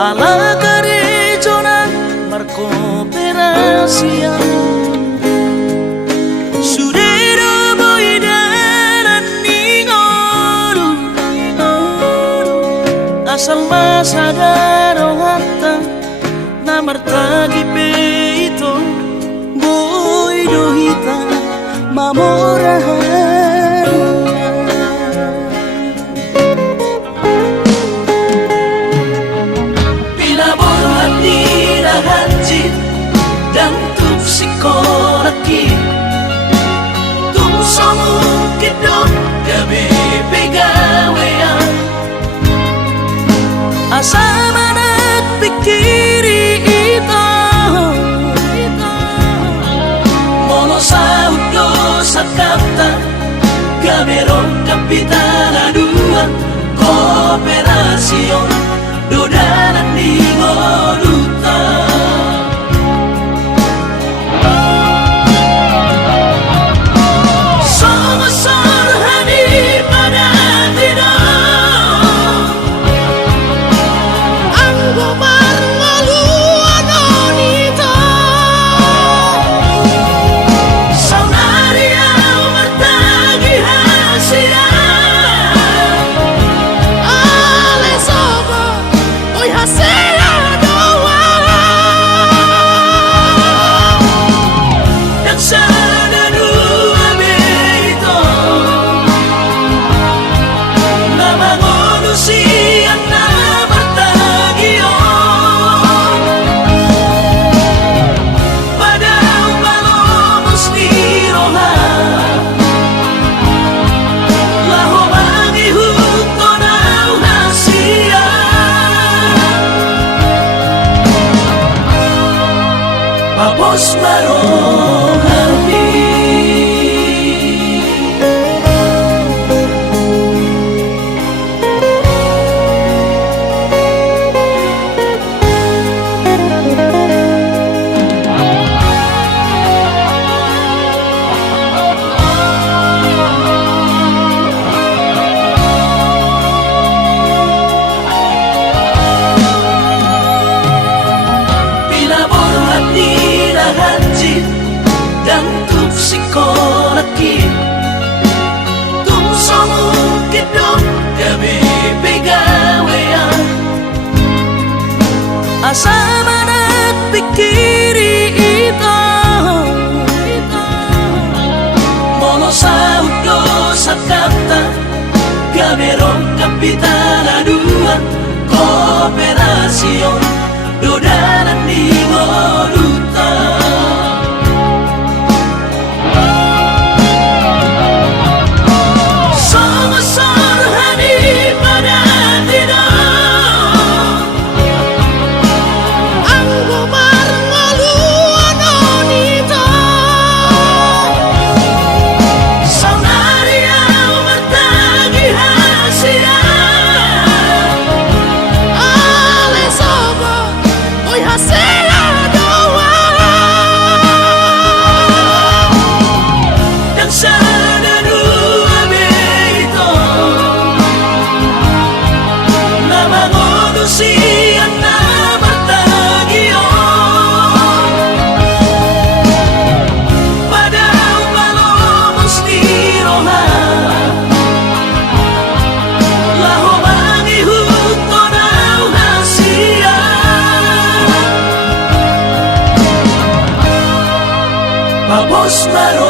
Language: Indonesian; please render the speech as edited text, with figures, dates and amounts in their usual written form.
Ala karejona markooperasia Surero boidaran ningoru Asal masadaro hatta namartagi peito boidohita mamorahan dan tuk sikolaki tuk somu kidot gabe pegawean asa manak pikiri ito mono saudo sakapta gaberong kapitana dua kooperasion dodanan di ngoduta Papos marohani dan tuk sikolaki tuk somu kidot gabe pegawean asa manak pikiri ito mono saudo sakapta gaberong kapitana dua kooperasion dodanan di ngoduta Papos marohani